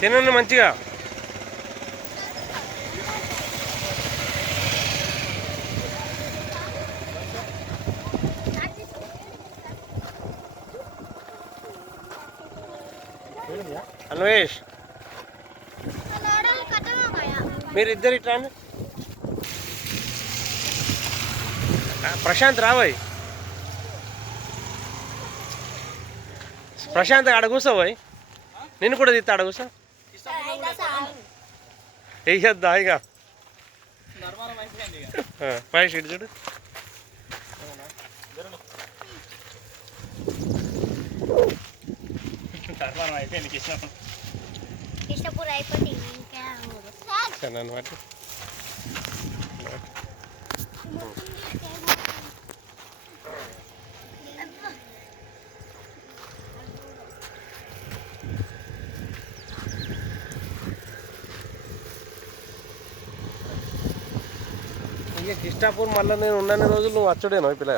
తినండి మంచిగా. అన్వేష్ మీరు ఇద్దరు ఇట్లా అండి. ప్రశాంత్ రాబోయ్. ప్రశాంత్ ఆడ కూర్చోబోయ్. నిన్ను కూడా తీస్తా ఆడ కూర్చో. వేయద్దా ఇక పై షీట్ చూడు. కృష్ణపూర్ అయిపోయింది ఇంకా అనమాట. ఇక కృష్ణాపూర్ మళ్ళీ నేను ఉన్నన్ని రోజులు నువ్వు వచ్చుడేనో పిల్లగా.